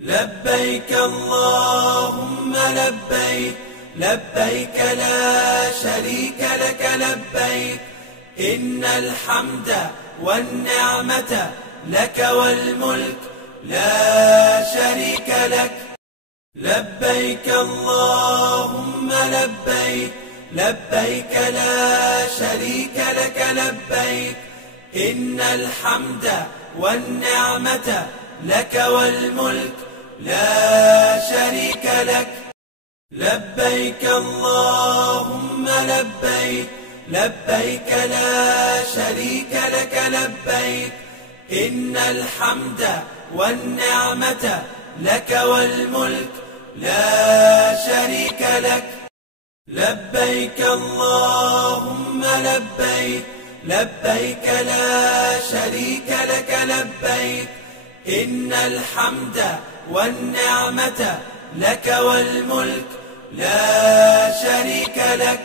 لبيك اللهم لبيك، لبيك لا شريك لك لبيك، إن الحمد والنعمة لك والملك لا شريك لك. لبيك اللهم لبيك، لبيك لا شريك لك لبيك، إن الحمد والنعمة لك والملك لا شريك لك. لبيك اللهم لبيك، لبيك لا شريك لك لبيك، إن الحمد والنعمة لك والملك لا شريك لك. لبيك اللهم لبيك، لبيك لا شريك لك لبيك، إن الحمد والنعمة لك والملك لا شريك لك.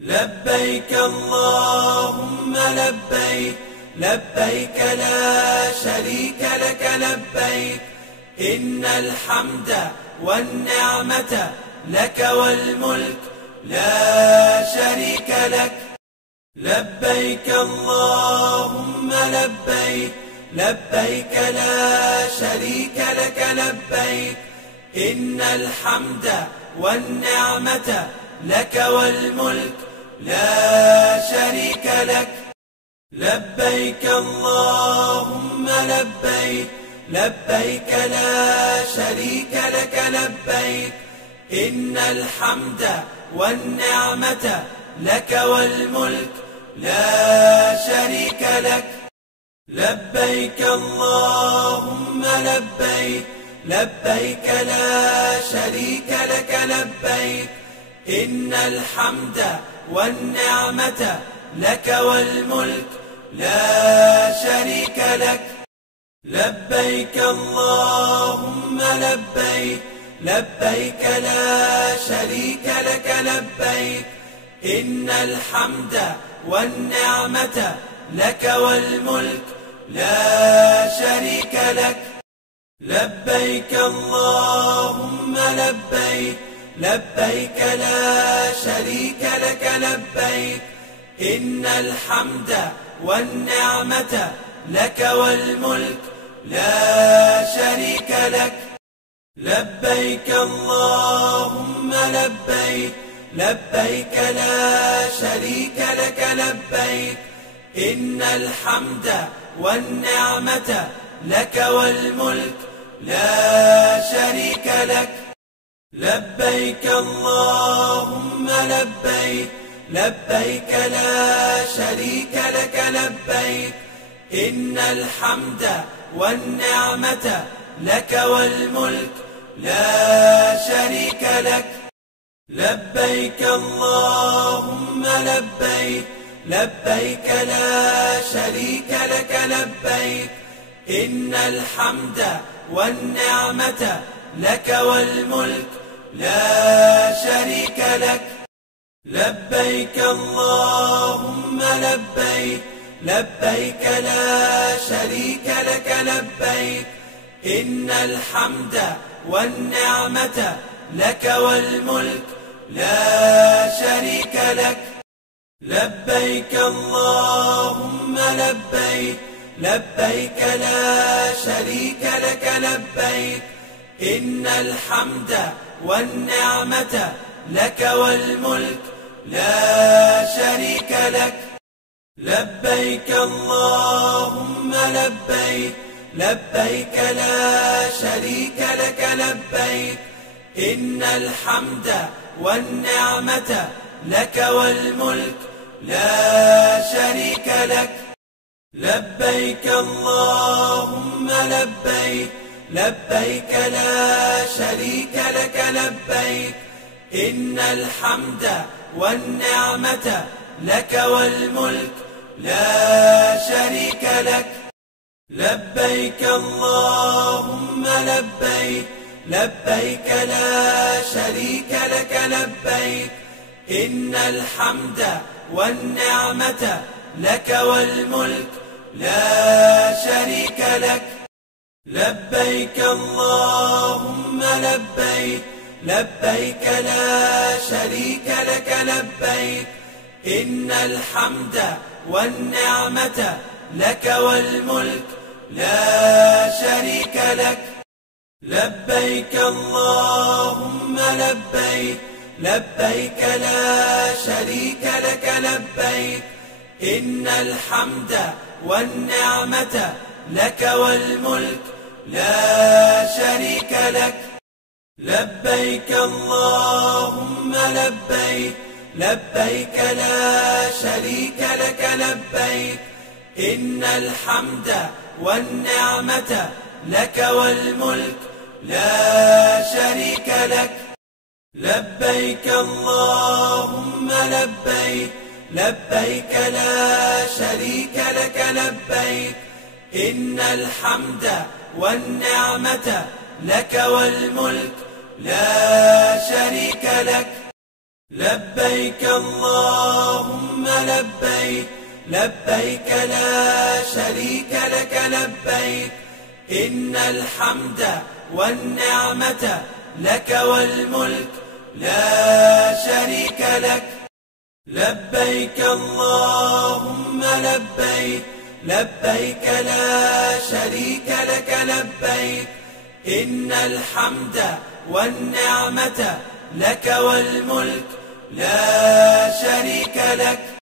لبيك اللهم لبيك، لبيك لا شريك لك لبيك، إن الحمد والنعمة لك والملك لا شريك لك. لبيك اللهم لبيك، لبيك لا شريك لك لبيك، إن الحمد والنعمة لك والملك لا شريك لك. لبيك اللهم لبيك، لبيك لا شريك لك لبيك، إن الحمد والنعمة لك والملك لا شريك لك. لبيك اللهم لبيك، لبيك لا شريك لك لبيك، إن الحمد والنعمة لك والملك لا شريك لك. لبيك اللهم لبيك، لبيك لا شريك لك لبيك، إن الحمد والنعمة لك والملك لا شريك لك. لبيك اللهم لبيك، لبيك لا شريك لك لبيك، إن الحمد والنعمة لك والملك لا شريك لك. لبيك اللهم لبيك، لبيك لا شريك لك لبيك، إن الحمد والنعمة لك والملك لا شريك لك. لبيك اللهم لبيك، لبيك لا شريك لك لبيك، إن الحمد والنعمة لك والملك لا شريك لك. لبيك اللهم لبيك، لبيك لا شريك لك لبيك، إن الحمد والنعمة لك والملك لا شريك لك. لبيك اللهم لبيك، لبيك لا شريك لك لبيك، إن الحمد والنعمة لك والملك لا شريك لك. لبيك اللهم لبيك، لبيك لا شريك لك لبيك، إن الحمد والنعمة لك والملك لا شريك لك. لبيك اللهم لبيك، لبيك لا شريك لك لبيك، إن الحمد والنعمة لك والملك لا شريك لك. لبيك اللهم لبيك، لبيك لا شريك لك لبيك، إن الحمد والنعمة لك والملك لا شريك لك. لبيك اللهم لبيك، لبيك لا شريك لك لبيك، إن الحمد والنعمة لك والملك لا شريك لك. لبيك اللهم لبيك، لبيك لا شريك لك لبيك، إن الحمد والنعمة لك والملك لا شريك لك. لبيك اللهم لبيك، لبيك لا شريك لك لبيك، إن الحمد والنعمة لك والملك لا شريك لك. لبيك اللهم لبيك، لبيك لا شريك لك لبيك، إن الحمد والنعمة لك والملك لا شريك لك. لبيك اللهم لبيك، لبيك لا شريك لك لبيك، إن الحمد والنعمة لك والملك لا شريك لك. لبيك اللهم لبيك، لبيك لا شريك لك لبيك، إن الحمد والنعمة لك والملك لا شريك لك. لبيك اللهم لبيك، لبيك لا شريك لك لبيك، إن الحمد والنعمة لك والملك لا شريك لك.